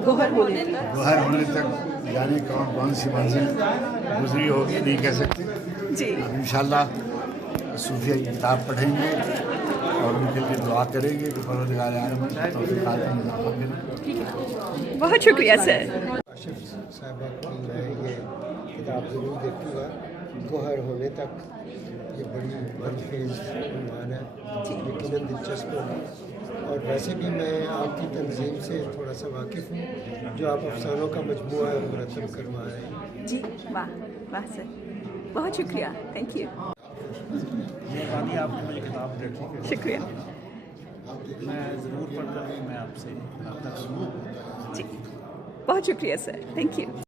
गोहर होने तक जाने कौन कौन सी मंजिल गुजरी होगी नहीं कह सकते जी। इंशाल्लाह सूफिया की किताब पढ़ेंगे और उनके लिए दुआ करेंगे कि परवरदिगार आलम तौफीक़ात में इज़ाफ़ा करें। बहुत शुक्रिया सर। आशिफ साहबा की मैं ये किताब ज़रूर देखूँगा। गोहर होने तक ये बड़ी मनफेज उन्वान है, यकीनन दिलचस्प होगी। और वैसे भी मैं आपकी तंजीम से थोड़ा सा वाकिफ़ हूँ, जो आप अफसानों का मजमूआ मुरतब करवा रहे हैं। जी वाह वाह सर, बहुत शुक्रिया, थैंक यू। मेहरबानी आपने मुझे किताब देखी। शुक्रिया मैं ज़रूर पढ़ कर मैं आपसे रब्ता करूँगा। जी, बहुत शुक्रिया सर, थैंक यू।